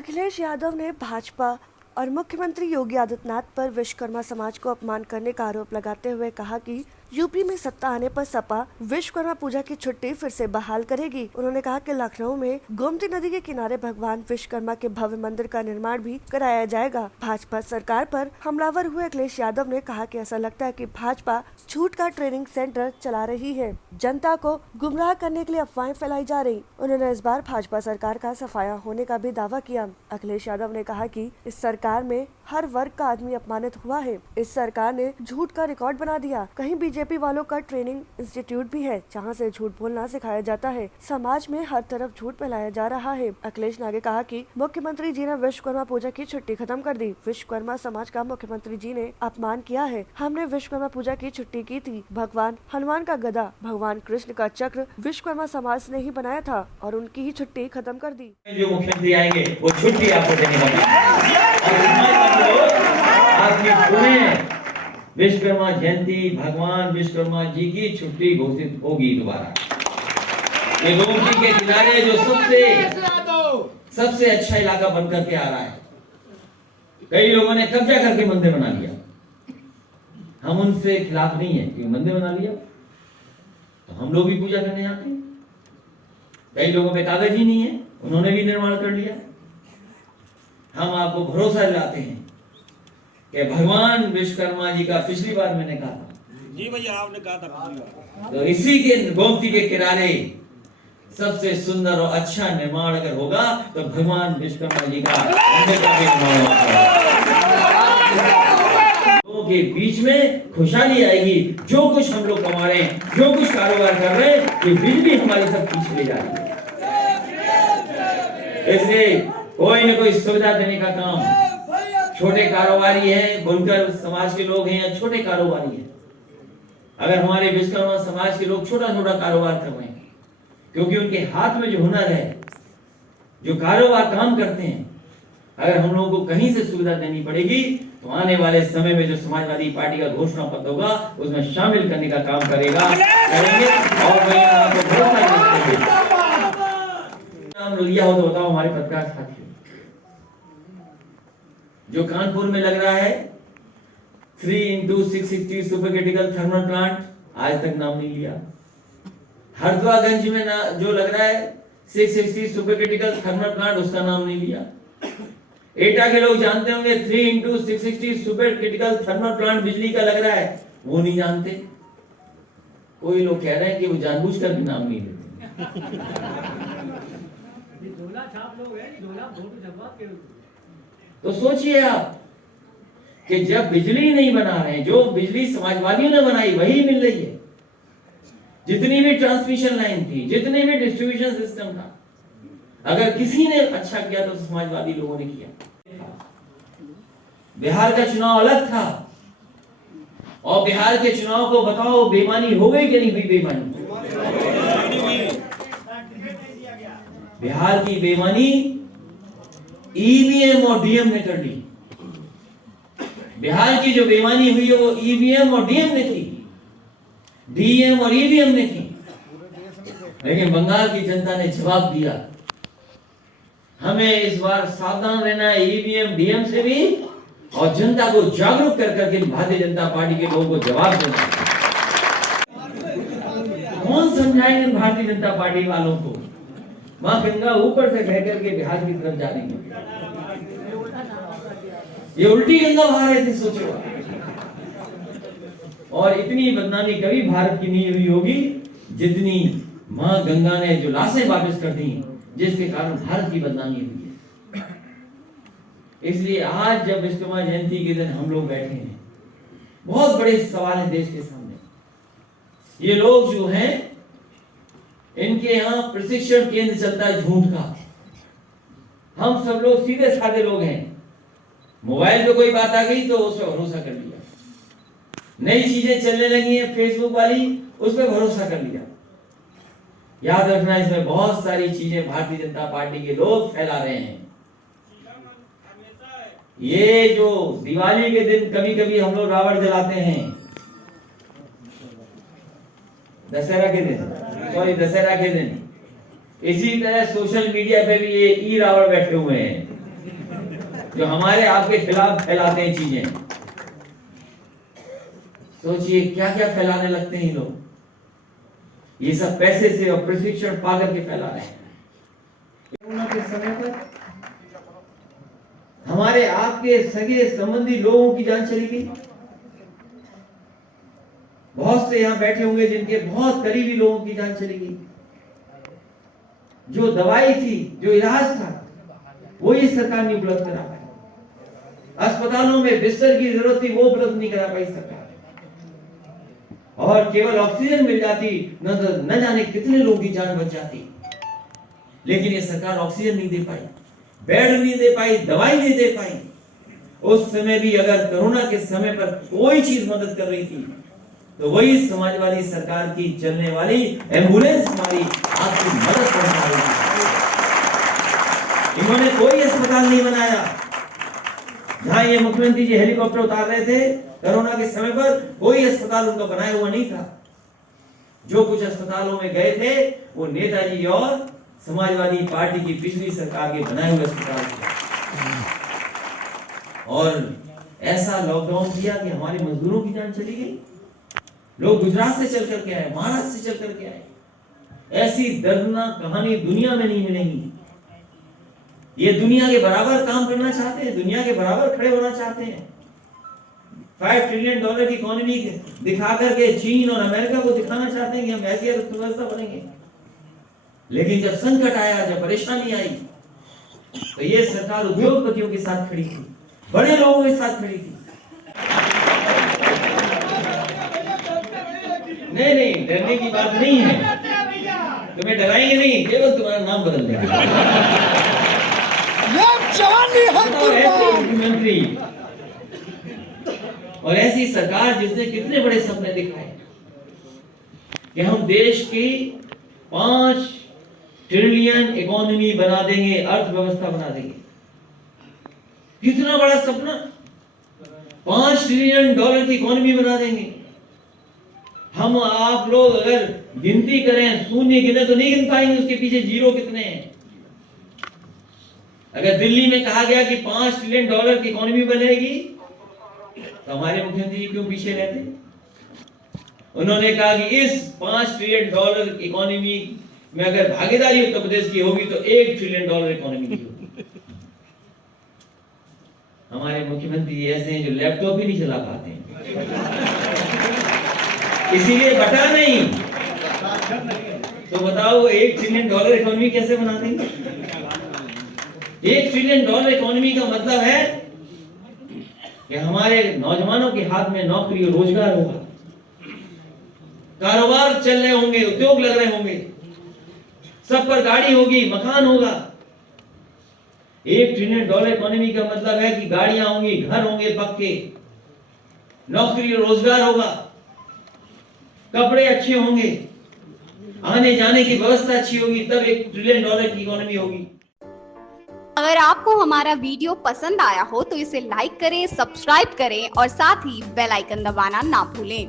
अखिलेश यादव ने भाजपा और मुख्यमंत्री योगी आदित्यनाथ पर विश्वकर्मा समाज को अपमान करने का आरोप लगाते हुए कहा कि यूपी में सत्ता आने पर सपा विश्वकर्मा पूजा की छुट्टी फिर से बहाल करेगी। उन्होंने कहा कि लखनऊ में गोमती नदी के किनारे भगवान विश्वकर्मा के भव्य मंदिर का निर्माण भी कराया जाएगा। भाजपा सरकार पर हमलावर हुए अखिलेश यादव ने कहा कि ऐसा लगता है कि भाजपा झूठ का ट्रेनिंग सेंटर चला रही है, जनता को गुमराह करने के लिए अफवाहें फैलाई जा रही। उन्होंने इस बार भाजपा सरकार का सफाया होने का भी दावा किया। अखिलेश यादव ने कहा कि इस सरकार में हर वर्ग का आदमी अपमानित हुआ है। इस सरकार ने झूठ का रिकॉर्ड बना दिया। कहीं बीजेपी वालों का ट्रेनिंग इंस्टीट्यूट भी है जहां से झूठ बोलना सिखाया जाता है। समाज में हर तरफ झूठ फैलाया जा रहा है। अखिलेश ने आगे कहा कि मुख्यमंत्री जी ने विश्वकर्मा पूजा की छुट्टी खत्म कर दी। विश्वकर्मा समाज का मुख्यमंत्री जी ने अपमान किया है। हमने विश्वकर्मा पूजा की छुट्टी की थी। भगवान हनुमान का गदा, भगवान कृष्ण का चक्र विश्वकर्मा समाज ने ही बनाया था और उनकी ही छुट्टी खत्म कर दी। जो मुख्यमंत्री आएंगे वो छुट्टी आपको देने विश्वकर्मा जयंती भगवान विश्वकर्मा जी की छुट्टी घोषित होगी दोबारा। ये गोमती के किनारे जो सबसे अच्छा इलाका बनकर के आ रहा है, कई लोगों ने कब्जा करके मंदिर बना लिया। हम उनसे खिलाफ नहीं है कि मंदिर बना लिया तो हम लोग भी पूजा करने आते हैं। कई लोगों पे कागज ही नहीं है, उन्होंने भी निर्माण कर लिया। हम आपको भरोसा दिलाते हैं कि भगवान विश्वकर्मा जी का पिछली बार मैंने कहा था जी भैया, आपने कहा था पिछली बार, तो इसी के गोमती के किनारे सबसे सुंदर और अच्छा निर्माण अगर होगा तो भगवान विश्वकर्मा जी का मंदिर का भी निर्माण होगा। लोगों के बीच में खुशहाली आएगी। जो कुछ हम लोग कमा रहे हैं, जो कुछ कारोबार कर रहे हैं, ये बिजली हमारी सब पीछे ले जा रही है। इसलिए कोई न कोई सुविधा देने का काम, छोटे कारोबारी हैं, बुनकर समाज के लोग हैं या छोटे कारोबारी हैं, अगर हमारे विश्वकर्मा समाज के लोग छोटा छोटा कारोबार कर रहे हैं, क्योंकि उनके हाथ में जो हुनर है, जो कारोबार काम करते हैं, अगर हम लोगों को कहीं से सुविधा देनी पड़ेगी तो आने वाले समय में जो समाजवादी पार्टी का घोषणा पत्र होगा उसमें शामिल करने का काम करेंगे। और मैं आपको भरोसा नाम लिया हो तो बताओ हमारे पत्रकार साथियों। जो कानपुर में लग रहा है 3x660 super critical thermal plant, आज तक नाम नहीं लिया। हरद्वागंज में जो लग रहा है 660 सुपर क्रिटिकल थर्मल प्लांट, उसका नाम नहीं लिया। एटा के लोग जानते होंगे 3x660 super critical thermal plant बिजली का लग रहा है, वो नहीं जानते। कोई लोग कह रहे हैं कि वो जानबूझकर भी नाम नहीं लेते। तो सोचिए आप कि जब बिजली नहीं बना रहे हैं, जो बिजली समाजवादियों ने बनाई वही मिल रही है। जितनी भी ट्रांसमिशन लाइन थी, जितने भी डिस्ट्रीब्यूशन सिस्टम था, अगर किसी ने अच्छा किया तो समाजवादी लोगों ने किया। बिहार का चुनाव अलग था और बिहार के चुनाव को बताओ बेईमानी हो गई कि नहीं हुई? बेईमानी, बिहार की बेईमानी ईवीएम और डीएम ने कर ली। बिहार की जो बेईमानी हुई है वो ईवीएम और डीएम ने की, डीएम और ईवीएम ने की। लेकिन बंगाल की जनता ने जवाब दिया। हमें इस बार सावधान रहना है ईवीएम डीएम से भी, और जनता को जागरूक कर करके भारतीय जनता पार्टी के लोगों को जवाब देना। कौन समझाएंगे भारतीय जनता पार्टी वालों को? मां गंगा ऊपर से बह करके बिहार की तरफ जा रही है। ये उल्टी गंगा बहा रहे थे, सोचो। और इतनी बदनामी कभी भारत की नहीं हुई होगी जितनी मां गंगा ने जो लाशें वापस कर दी, जिसके कारण भारत की बदनामी हुई है। इसलिए आज जब विश्वकर्मा जयंती के दिन हम लोग बैठे हैं, बहुत बड़े सवाल है देश के सामने। ये लोग जो हैं, इनके यहाँ प्रशिक्षण केंद्र चलता है झूठ का। हम सब लोग सीधे साधे लोग हैं, मोबाइल पे कोई बात आ गई तो उस पर भरोसा कर लिया। नई चीजें चलने लगी हैं फेसबुक वाली, उस पर भरोसा कर लिया। याद रखना, इसमें बहुत सारी चीजें भारतीय जनता पार्टी के लोग फैला रहे हैं। ये जो दिवाली के दिन कभी कभी हम लोग रावण जलाते हैं, दशहरा के दिन, इसी तरह सोशल मीडिया पे भी ये ई रावण बैठे हुए हैं। जो हमारे आपके खिलाफ फैलाते हैं चीजें। सोचिए क्या क्या फैलाने लगते हैं ये लोग। ये सब पैसे से और प्रशिक्षण पा करके फैला रहे हैं। कोरोना के समय पर हमारे आपके सगे संबंधी लोगों की जान चली गई। बहुत से यहां बैठे होंगे जिनके बहुत करीबी लोगों की जान चली गई। जो दवाई थी, जो इलाज था, वो ही सरकार नहीं उपलब्ध करा पाई। अस्पतालों में बिस्तर की जरूरत थी, वो उपलब्ध नहीं करा पाई सरकार। और केवल ऑक्सीजन मिल जाती, न जाने कितने लोगों की जान बच जाती। लेकिन ये सरकार ऑक्सीजन नहीं दे पाई, बेड नहीं दे पाई, दवाई नहीं दे पाई। उस समय भी अगर कोरोना के समय पर कोई चीज मदद कर रही थी तो वही समाजवादी सरकार की चलने वाली एम्बुलेंस हमारी आपकी मदद करने वाली थी। इन्होंने कोई अस्पताल नहीं बनाया। जहां ये मुख्यमंत्री जी हेलीकॉप्टर उतार रहे थे कोरोना के समय पर, कोई अस्पताल उनका बनाया हुआ नहीं था। जो कुछ अस्पतालों में गए थे वो नेताजी और समाजवादी पार्टी की पिछली सरकार के बनाए हुए अस्पताल थे। और ऐसा लॉकडाउन किया कि हमारे मजदूरों की जान चली गई। लोग गुजरात से चल करके आए, महाराष्ट्र से चल करके आए। ऐसी दर्दनाक कहानी दुनिया में नहीं मिलेगी। ये दुनिया के बराबर काम करना चाहते हैं, दुनिया के बराबर खड़े होना चाहते हैं। $5 ट्रिलियन की इकोनॉमी दिखा करके चीन और अमेरिका को दिखाना चाहते हैं कि हम ऐसी अर्थव्यवस्था बनेंगे। लेकिन जब संकट आया, जब परेशानी आई, तो ये सरकार उद्योगपतियों के साथ खड़ी थी, बड़े लोगों के साथ खड़ी थी। नहीं, डरने की बात नहीं है। तुम्हें डराएंगे नहीं, केवल तुम्हारा नाम बदल देंगे। मुख्यमंत्री और ऐसी सरकार जिसने कितने बड़े सपने दिखाए कि हम देश की 5 ट्रिलियन इकोनॉमी बना देंगे, अर्थव्यवस्था बना देंगे। कितना बड़ा सपना, $5 ट्रिलियन की इकोनॉमी बना देंगे। हम आप लोग अगर गिनती करें, शून्य गिने तो नहीं गिन पाएंगे उसके पीछे जीरो कितने हैं। अगर दिल्ली में कहा गया कि $5 ट्रिलियन की इकोनॉमी बनेगी तो हमारे मुख्यमंत्री क्यों पीछे रहते? उन्होंने कहा कि इस $5 ट्रिलियन इकोनॉमी में अगर भागीदारी उत्तर प्रदेश की होगी तो $1 ट्रिलियन इकोनॉमी की होगी। हमारे मुख्यमंत्री ऐसे हैं जो लैपटॉप ही नहीं चला पाते हैं, इसीलिए बटा नहीं। तो बताओ $1 ट्रिलियन इकोनॉमी कैसे बना देंगे? $1 ट्रिलियन इकोनॉमी का मतलब है कि हमारे नौजवानों के हाथ में नौकरी और रोजगार होगा, कारोबार चल रहे होंगे, उद्योग लग रहे होंगे, सब पर गाड़ी होगी, मकान होगा। $1 ट्रिलियन इकोनॉमी का मतलब है कि गाड़ियां होंगी, घर होंगे पक्के, नौकरी और रोजगार होगा, कपड़े अच्छे होंगे, आने जाने की व्यवस्था अच्छी होगी, तब $1 ट्रिलियन की इकोनॉमी होगी। अगर आपको हमारा वीडियो पसंद आया हो तो इसे लाइक करें, सब्सक्राइब करें और साथ ही बेल आइकन दबाना ना भूलें।